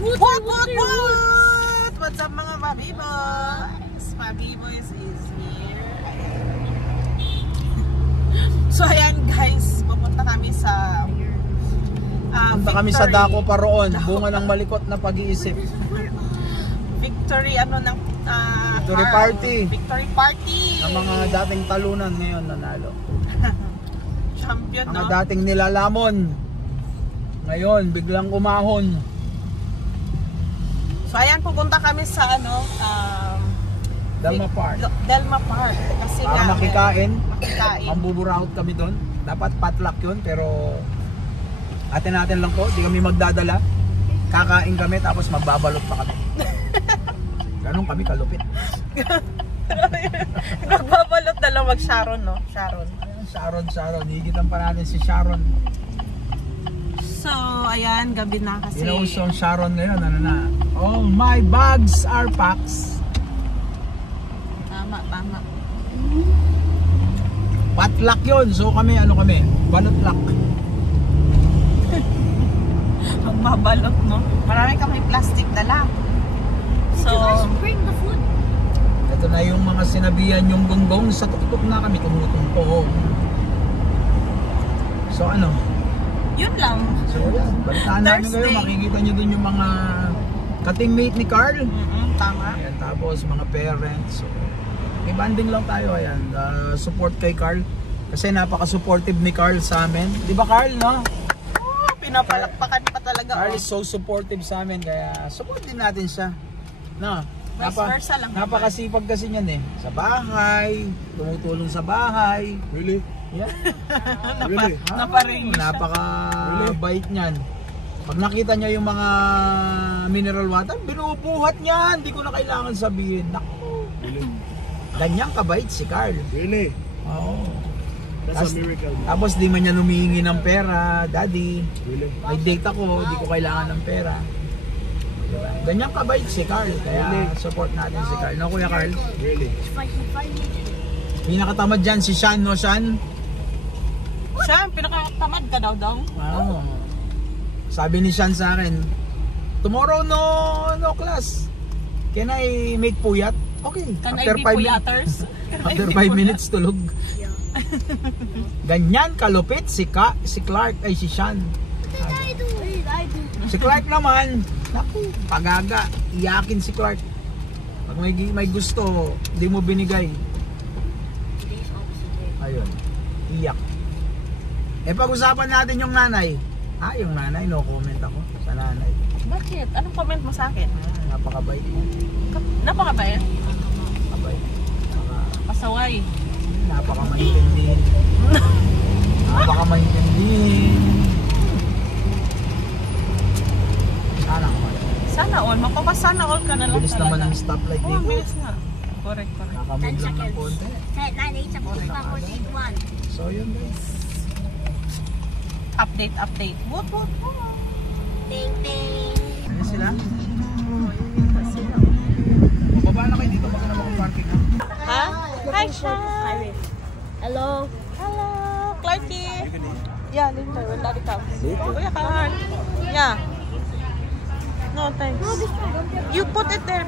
What? What's up mga Mabiboys? Mabiboys is here. So ayan guys, pupunta kami sa punta kami sa Dako Paroon, bunga ng malikot na pag-iisip. Victory Victory party. Victory party. Ang mga dating talunan ngayon nanalo. Champion, mga no? dating nilalamon ngayon biglang umahon. So ayan, pupunta kami sa Delma Park. Delma Park kasi para makikain. Makikain. Mambuburaot kami doon. Dapat potluck yun pero atin lang po, di kami magdadala. Kakain kami tapos magbabalot pa kami. Ganun kami kalupit. Magbabalot na lang mag-Sharon, no? Sharon. Higitan pa natin si Sharon. So, ayan, gabi na kasi. Inausong Sharon ngayon, ano na? All my bags are packed. Tama. Potluck yun. So kami, balotluck. Magbabalot, no? Marami kami plastic dala. So, bring the food. Ito na yung mga sinabihan yung gonggong. Sa tuktok na kami tumutungtong. So ano? Yun lang. So yan, balitaan namin ngayon. Makikita nyo dun yung mga ka-teammate ni Carl. Tama. Ayan, tapos mga parents. So, may banding lang tayo. Ayan, support kay Carl. Kasi napaka-supportive ni Carl sa amin. Di ba Carl, no? Pinapalakpakan pa talaga. Carl is so supportive sa amin. Kaya support din natin siya. No? Vice versa lang. Napakasipag kasi niyan eh. Sa bahay, tumutulong sa bahay. Really? Yeah. Really? Naparing siya. Napaka-bait niyan. Pag nakita niya yung mga mineral water, binubuhat niya. Hindi ko na kailangan sabihin. Naku. Really? Ganyang kabait si Carl. Really? Oo. That's a miracle. Tapos di man niya humihingi ng pera. Daddy, Really? may date ako, di ko kailangan ng pera. Diba? Ganyang kabait si Carl. Kaya support natin si Carl. No, Kuya Carl? Really? Pinakatamad dyan si Sean, no Sean? Siya, pinakatamad ka daw. Oo. Sabi ni Sean sa akin, tomorrow no class. Can I make puyat? Okay. Can I be puyaters? After 5 minutes tulog. Ganyan kalupit si Clark ay si Sean. Si Clark naman, naku, pagaga, iyakin si Clark. Pag may gusto, di mo binigay. Ayun, iyak. Pag-usapan natin yung nanay. Yung nanay, no comment ako sa nanay. Bakit? Anong comment mo sa akin? Napakabait mo. Napakabait? Napakabait. Pasaway. Napakamaintindihin. Napakamaintindihin. Sana all. Mapapasana all ka na lang bilis talaga. Naman ang stoplight dito. Bilis na. Correct. Nakamove lang ng konti. So yun guys. Update. What? Ting. Ano sila? Baba na kayo dito. Baka na makaparking ha? Ha? Hi, Sean. Hello. Clarky. Yeah, later. When daddy comes. Kuya Carl. Yeah. No, thanks. You put it there.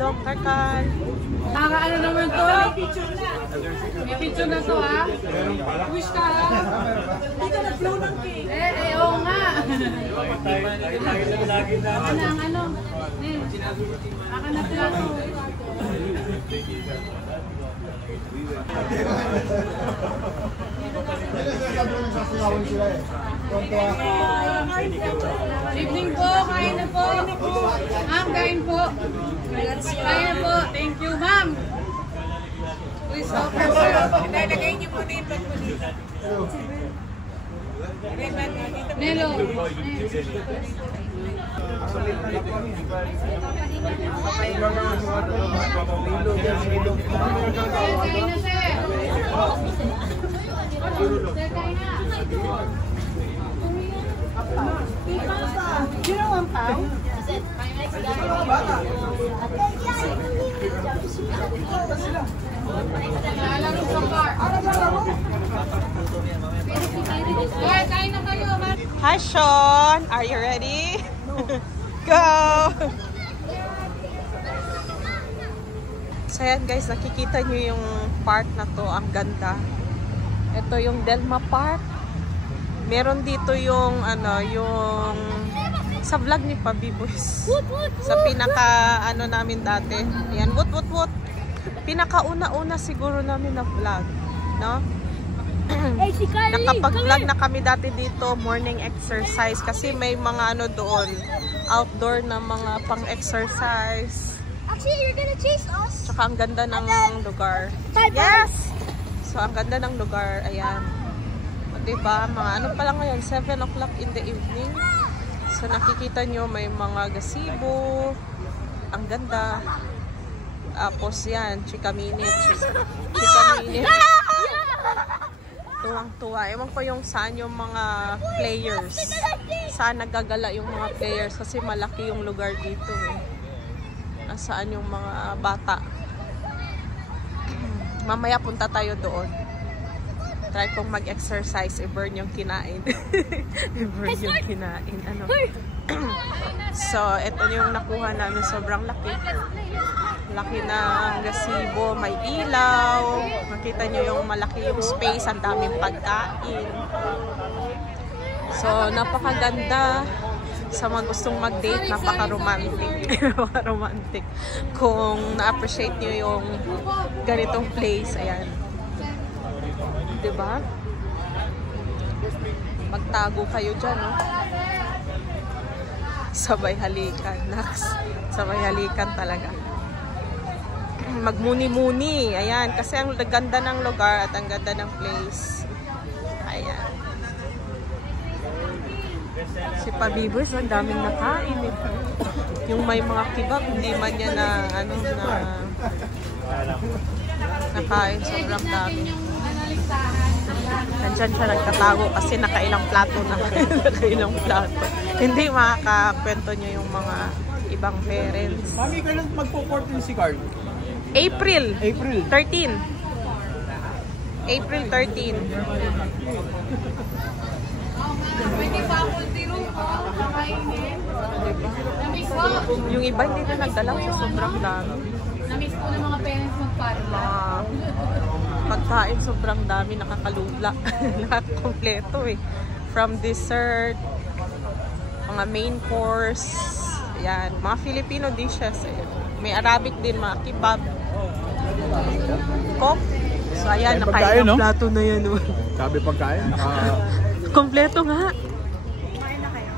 Dr. Carl. Ano naman to? May picture na to ha? Wish ka ha? Hindi ka nag-flow ng cake. Oo nga. Ano? Aka na plato. Evening po, kain na po. Ma'am, kain po. Kain na po. Thank you, ma'am. Please open po. Ilalagay niyo po dito. Nelo. Kain na, sir. Kain na. You know, I'm out. Lalaro sa car. Okay, kain na kayo. Hi, Sean. Are you ready? Go! So yan guys, nakikita nyo yung park na to. Ang ganda. Ito yung Delma Park. Meron dito yung yung sa vlog ni Pabi Boys. Sa pinaka namin dati. Ayan, wut. Pinakauna-una siguro namin na vlog, no? Nakapag-vlog na kami dati dito, morning exercise kasi may mga doon, outdoor na mga pang-exercise. Actually, you're gonna chase us. Tsaka ang ganda ng lugar. Yes! So, ang ganda ng lugar. Ayan. Diba? Mga pa lang ngayon, 7 o'clock in the evening. So, nakikita nyo may mga gazebo. Ang ganda. Tapos yan, chika minute. Tuwang-tuwa. Ewan ko yung saan yung mga players. Saan nagagala yung mga players kasi malaki yung lugar dito. Nasaan yung mga bata. Mamaya punta tayo doon. Try kong mag-exercise, i-burn yung kinain. I-burn yung kinain. So, ito yung nakuha namin. Sobrang laki. Laki na gazebo, may ilaw. Makita nyo yung malaki yung space, ang daming pagkain. So, napakaganda. Sa mga gustong mag-date, napaka-romantic. Napaka-romantic. Kung na-appreciate nyo yung ganitong place, ayan. Diba? Magtago kayo dyan, no? Sabay halikan. Naks. Sabay halikan talaga. Magmuni-muni. Ayan. Kasi ang ganda ng lugar at ang ganda ng place. Ayan. Si Pabibos, ang daming nakain. Yung may mga kebab, hindi man niya na, nakain. Sobrang dami. Nandyan siya nagtatago kasi nakailang plato na. Nakailang plato. Hindi makakakwento niyo yung mga ibang parents. Mami, kailan magpo-14 si Carl? April 13. April 13. Pwede pa ako tiro ko. Kakainin. Namiss ko. Yung iba hindi na nagdala sa sobrang dami. Namiss ko ng mga parents magparla. Pagkain sobrang dami, nakakalula. Lahat kompleto eh. From dessert, mga main course, yan, mga Filipino dishes. Ayan. May Arabic din, mga kebab. Coke. So ayan, nakain ang plato na yan. Sabi pagkain. Kompleto nga. Kumain na kayo?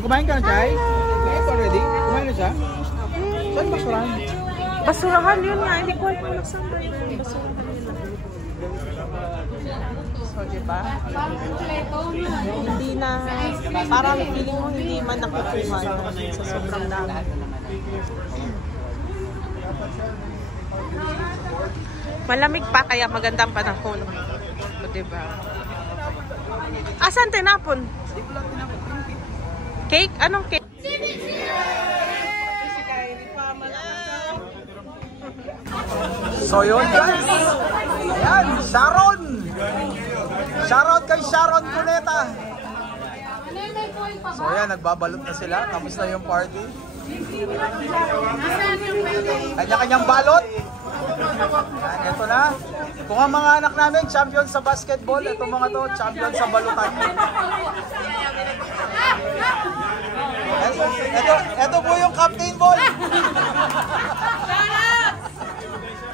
Kumain ka na, Chay? Kumain ka already? Kumain na siya? Saan basurahan? Basurahan yun nga. Hindi ko alam kung saan ba yun. Basurahan nila. So, diba? Hindi na, parang feeling mo hindi man nakukuha sa sobrang dami. Malamig pa kaya magandang panahon. So, diba? Asan tinapon? Cake? Anong cake? So yun guys. Ayan, Sharon. Shoutout kay Sharon Cuneta. So ayan, nagbabalot na sila. Tapos na yung party. Kanya-kanyang balot. Ayan, ito na. Kung ang mga anak namin champion sa basketball, ito mga to, champion sa balutan. Ito po yung captain ball.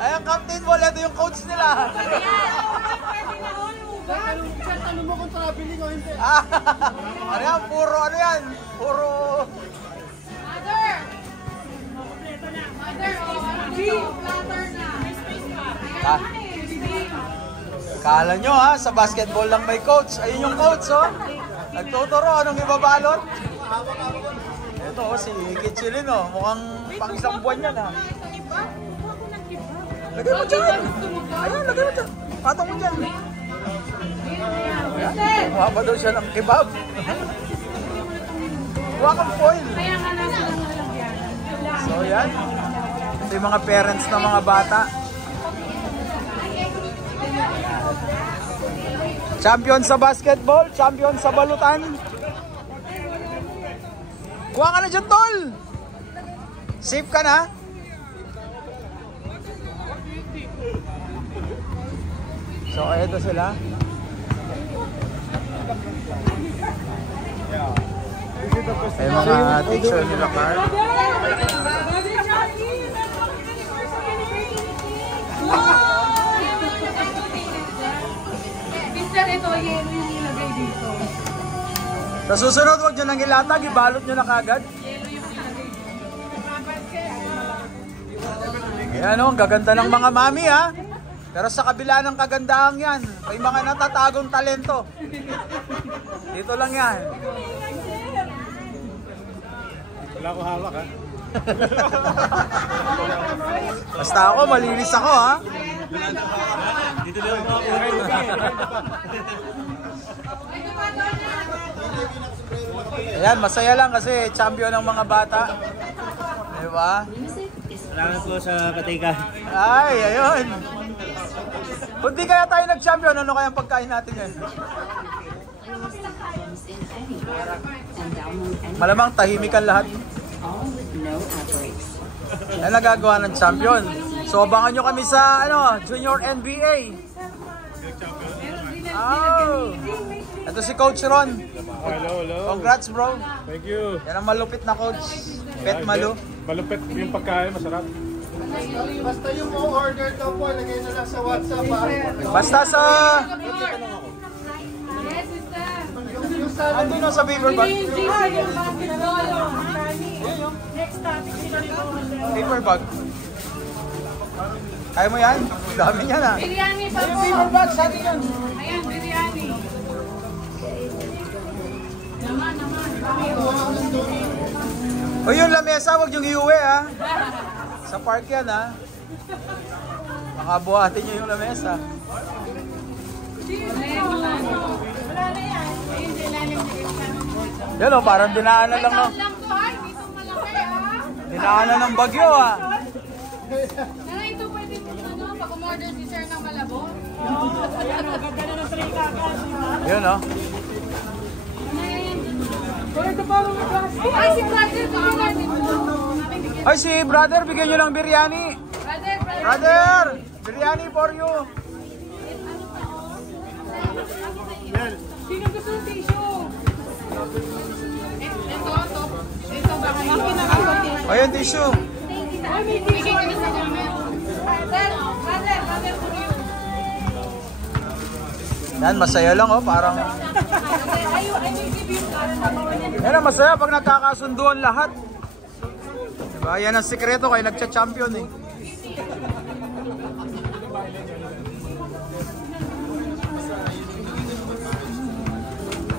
Ayan, captain ball, ito yung coach nila. Ano yan? Puro ano yan? Puro... Mother, platter na. Kala nyo ha, sa basketball lang may coach. Ayun yung coach, oh. Nagtuturo, anong ibabalot? Ito, oh, si Kitchilin, oh. Mukhang pang isang buwan yan, ha. Lagay mo dyan! Ayan, lagay mo dyan! Patong mo dyan! Kuha ba daw siya ng kebab? Kuha kang foil! Kaya nga nasa lang lalagyan. So, yan. Ito yung mga parents ng mga bata. Champion sa basketball, champion sa balutan. Kuha ka na dyan, tol! Safe ka na? So, eto sila. Ay, mga teacher nila, Carl. Mister, ito yung nilagay dito. Sa susunod, huwag nyo nang ilatag, ibalot nyo na kagad. Ayan o, ang gaganda ng mga mami ha. Pero sa kabila ng kagandahan yan, may mga natatagong talento. Dito lang yan. Wala ko hawak ha. Basta ako, malinis ako ha. Dito lang ako. Ayan, masaya lang kasi champion ng mga bata. Diba? Salamat po sa katika. Ay, ayun. Kung di kaya tayo nag-champion, ano kayang pagkain natin yan? Malamang tahimikan lahat. Yan nagagawa ng champion. So abangan nyo kami sa Junior NBA. Oh. Ito si Coach Ron. Hello, hello. Congrats bro. Thank you. Yan ang malupit na coach. Pet Malu. Malupit yung pagkain, masarap. Basta yung order daw po, lagay na lang sa WhatsApp. Basta sa... Ando na sa paper bag. Paper bag. Kaya mo yan? Dami niyan ah. Biryani pa po. Paper bag, sa atin yan. Ayan, biryani. Naman. O yung lamesa, huwag yung iuwi ha. Sa park yan ha. Makabuhatin nyo yung lamesa. Yan o, parang dinaanan lang no. Lang to ay, dito malaki ah. Dinaanan ng bagyo ha. Nara ito pwede mo pag-umorder si Sir ng malabon. Yun o. Ay, si brother, bigyan natin po. Ay si brother, bigyan nyo ng biryani. Brother, biryani for you. Sino gusto ng tissue? Ito ba kayo? O yun, tissue. Ay, may tissue. Brother, for you. Yan, masaya lang oh, parang... Yan ang masaya pag nagkakasunduan lahat. Diba? Yan ang sikreto kaya nagcha-champion eh.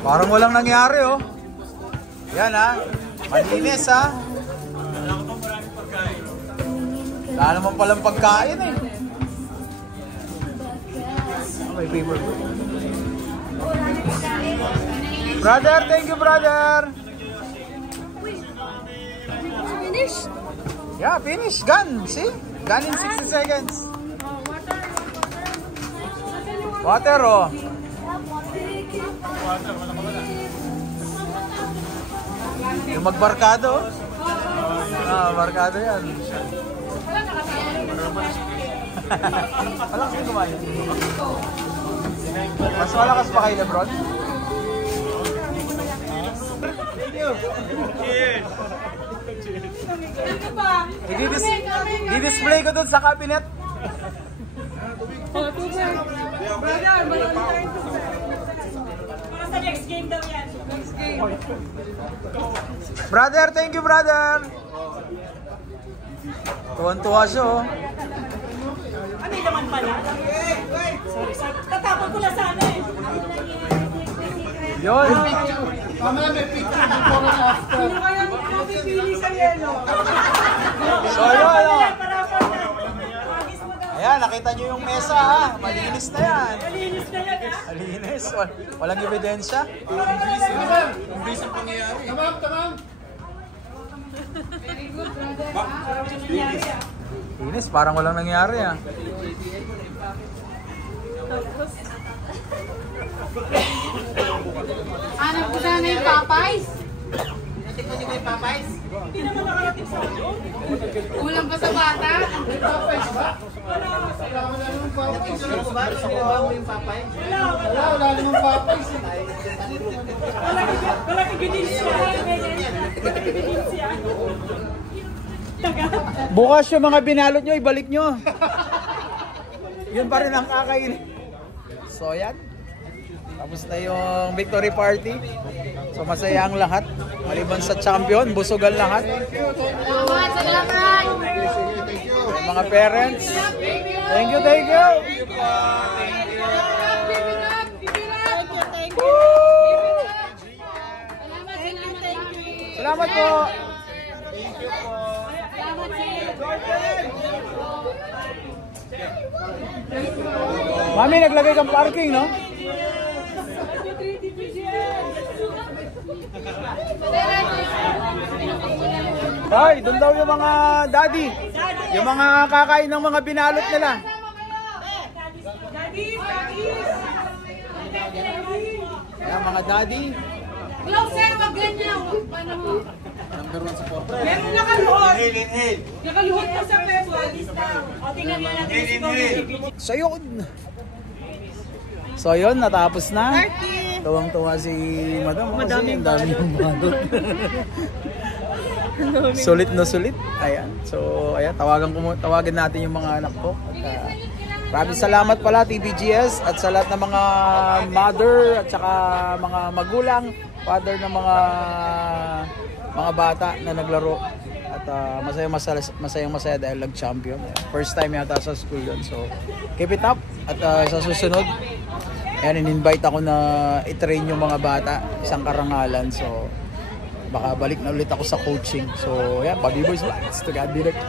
Parang walang nangyari oh. Yan ha. Malinis ha. Wala naman palang pagkain eh. May paper. Brother, thank you brother. Finish? Yeah, finish. Gun. See? Gun in 60 seconds. Water oh. Yung magbarkado. Barkado yan. Malakas din kumain. Mas malakas pa kay Lebron? I-display ko dun sa cabinet. Brother, thank you brother. Tuwan-tuwa siya oh. Ano yung laman pala? Sorry. Tatapon ko lang sana eh. Yun. Mamaya may picture before and after. Ano kaya mapipili sa yelo? So yun oh. Ayan, nakita nyo yung mesa ha. Malinis na yan. Malinis na yan ha? Malinis. Walang ebidensya. Tamam. Very good, brother. Linis, parang walang nangyari ah. Hanap ko sana yung Popeyes. Hindi naman nakarating sa akin. Kulang pa sa bata. Wala namang papay. Wala kaginin siya. Kaginin siya. Bukas yung mga binalot nyo, ibalik nyo. Yun pa rin ang kakainin. So yan. Tapos na yung victory party. So masaya ang lahat. Maliban sa champion, busugan lahat. Salamat! Mga parents. Thank you, thank you. Salamat po. Mami, naglagay kang parking, no? Ay, doon daw yung mga daddy. Yung mga kakain ng mga binalot nila. Yan, mga daddy. Closer, wag ganyan. Paano mo? Meron nakaluhod. Nakaluhod pa sa Facebook. O, tingnan niya natin si Kobe. So yun. So yun, natapos na. Tuwang-tuwa si Madam. Madami yung balot. Sulit na sulit. Ayan. So ayan, tawagan natin yung mga anak ko. At, maraming salamat pala TBGS at sa lahat ng mga mother at saka mga magulang, father ng mga bata na naglaro. At masaya dahil nag-champion. First time yata sa school yun. So keep it up. At sa susunod, ayan, in-invite ako na i-train yung mga bata. Isang karangalan. So baka balik na ulit ako sa coaching. So, yan, Bobby Boys Vlogs. To God be like,